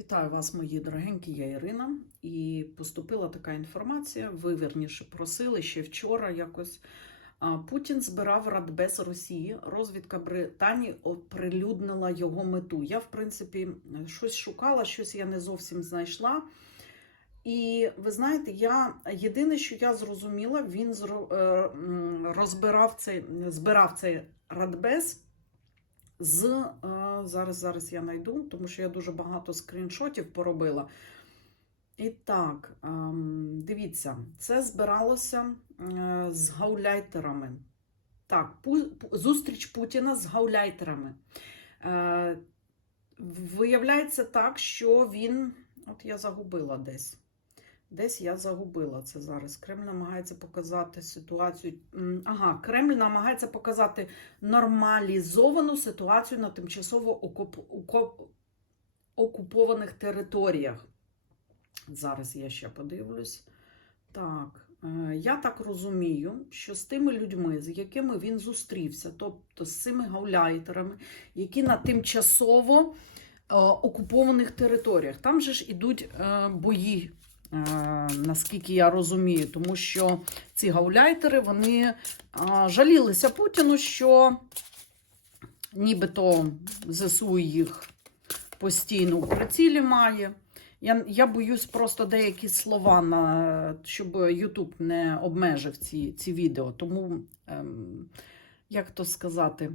Вітаю вас, мої дорогенькі, я Ірина. І поступила така інформація. Ви вірніше просили ще вчора якось. Путін збирав Радбез Росії. Розвідка Британії оприлюднила його мету. Я, в принципі, щось шукала, щось я не зовсім знайшла. І ви знаєте, я єдине, що я зрозуміла, він е, розбирав цей, збирав цей Радбез з е, зараз, зараз я знайду, тому що я дуже багато скріншотів поробила. І так, ем, дивіться, це збиралося е, з гауляйтерами. Так, зустріч Путіна з гауляйтерами. Е, Виявляється так, що він. От я загубила десь. Десь я загубила це зараз. Кремль намагається показати ситуацію. Ага, Кремль намагається показати нормалізовану ситуацію на тимчасово окуп... окуп- окупованих територіях. Зараз я ще подивлюсь. Так, е, я так розумію, що з тими людьми, з якими він зустрівся, тобто з цими гауляйтерами, які на тимчасово е, окупованих територіях, там же ж ідуть е, бої. Е, Наскільки я розумію, тому що ці гауляйтери вони е, жалілися Путіну, що нібито ЗСУ їх постійно у прицілі має. Я, я боюсь просто деякі слова, на, щоб Ютуб не обмежив ці, ці відео. Тому, ем, як то сказати,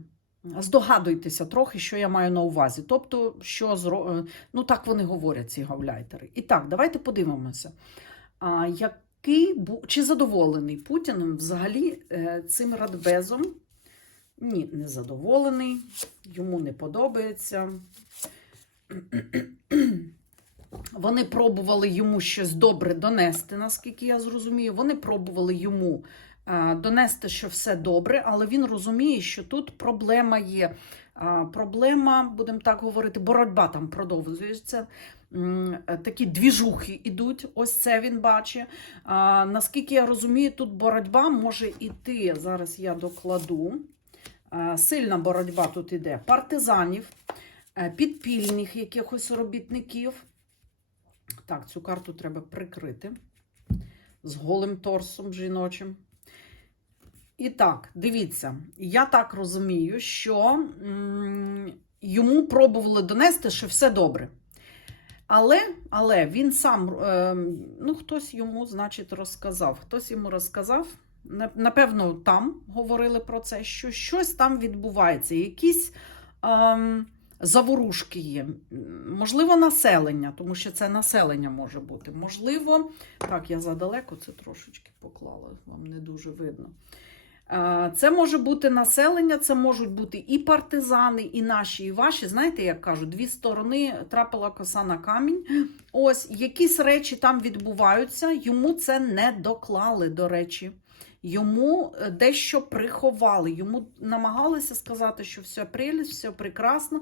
здогадуйтеся трохи, що я маю на увазі. Тобто, що зро... е, ну так вони говорять, ці гавляйтери. І так, давайте подивимося. А, який. Чи задоволений Путіним взагалі е, цим радбезом? Ні, не задоволений, йому не подобається. Вони пробували йому щось добре донести, наскільки я зрозумію. Вони пробували йому донести, що все добре, але він розуміє, що тут проблема є. Е, Проблема, будемо так говорити, боротьба там продовжується. Е, Такі двіжухи йдуть. Ось це він бачить. Е, Наскільки я розумію, тут боротьба може йти. Зараз я докладу. Е, Сильна боротьба тут іде партизанів, е, підпільних якихось робітників. Так, цю карту треба прикрити з голим торсом жіночим. І так, дивіться, я так розумію, що йому пробували донести, що все добре. Але, але він сам, е, ну, хтось йому, значить, розказав. Хтось йому розказав, напевно, там говорили про це, що щось там відбувається, якісь. ем, заворушки є. Можливо, населення, тому що це населення може бути. Можливо, так, я задалеко це трошечки поклала, вам не дуже видно. Е, Це може бути населення, це можуть бути і партизани, і наші, і ваші. Знаєте, як кажуть, дві сторони трапила коса на камінь. Ось якісь речі там відбуваються, йому це не доклали, до речі. Йому е, дещо приховали, йому намагалися сказати, що все прелість, все прекрасно.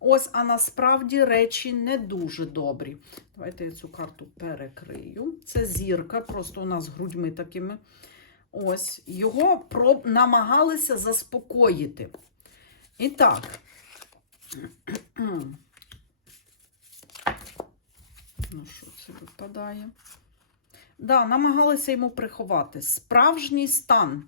Ось, а насправді речі не дуже добрі. Давайте я цю карту перекрию. Це зірка, просто у нас грудьми такими. Ось, його проб... намагалися заспокоїти. І так. Ну, що це випадає? Да, намагалися йому приховати. Справжній стан.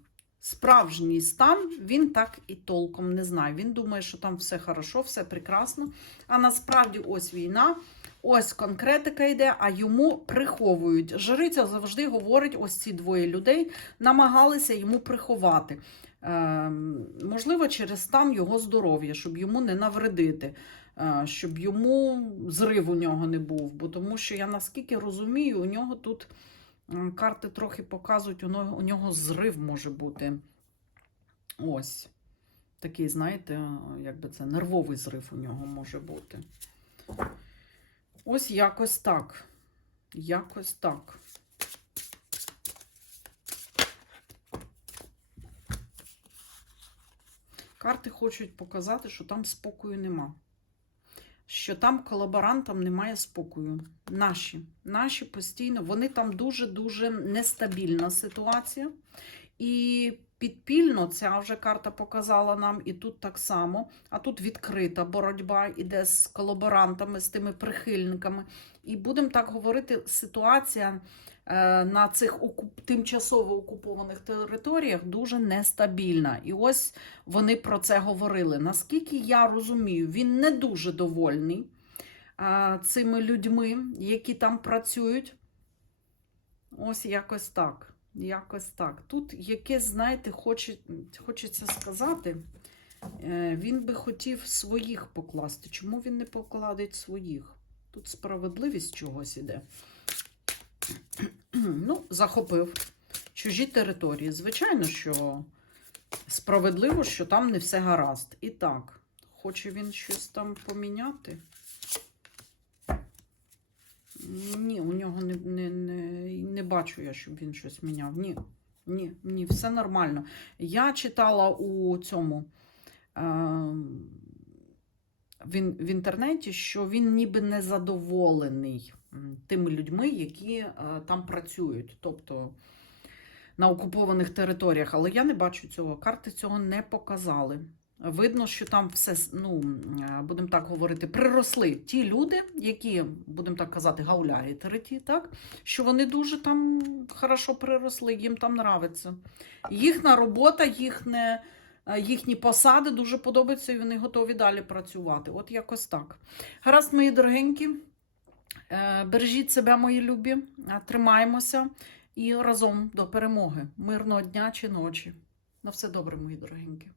Справжній стан він так і толком не знає. Він думає, що там все хорошо, все прекрасно. А насправді ось війна, ось конкретика йде, а йому приховують. Жриця завжди говорить: ось ці двоє людей намагалися йому приховати. Ем, можливо, через стан його здоров'я, щоб йому не навредити, е, щоб йому зрив у нього не був. Бо тому що я наскільки розумію, у нього тут. Карти трохи показують, у нього, зрив може бути. Ось. Такий, знаєте, як це нервовий зрив у нього може бути. Ось якось так. Якось так. Карти хочуть показати, що там спокою нема. Що там колаборантам немає спокою. Наші. Наші постійно, вони там дуже-дуже нестабільна ситуація. І підпільно, ця вже карта показала нам, і тут так само. А тут відкрита боротьба іде з колаборантами, з тими прихильниками. І будемо так говорити, ситуація на цих тимчасово окупованих територіях дуже нестабільна. І ось вони про це говорили. Наскільки я розумію, він не дуже довольний цими людьми, які там працюють. Ось якось так. Якось так. Тут якесь, знаєте, хоче, хочеться сказати, е, він би хотів своїх покласти. Чому він не покладить своїх? Тут справедливість чогось іде. Ну, захопив чужі території. Звичайно, що справедливо, що там не все гаразд. І так, хоче він щось там поміняти. Ні, у нього не, не, не, не бачу я, щоб він щось міняв. Ні, ні, ні, все нормально. Я читала у цьому е, в, в інтернеті, що він ніби не задоволений тими людьми, які е, там працюють. Тобто на окупованих територіях. Але я не бачу цього. Карти цього не показали. Видно, що там все, ну, е, будемо так говорити, приросли ті люди, які, будемо так казати, гауляйтери ті, так? Що вони дуже там хорошо приросли, їм там нравиться. Їхня робота, їхне, їхні посади дуже подобаються, і вони готові далі працювати. От якось так. Гаразд, мої дорогенькі, е, бережіть себе, мої любі, е, тримаємося і разом до перемоги. Мирного дня чи ночі. На все добре, мої дорогенькі.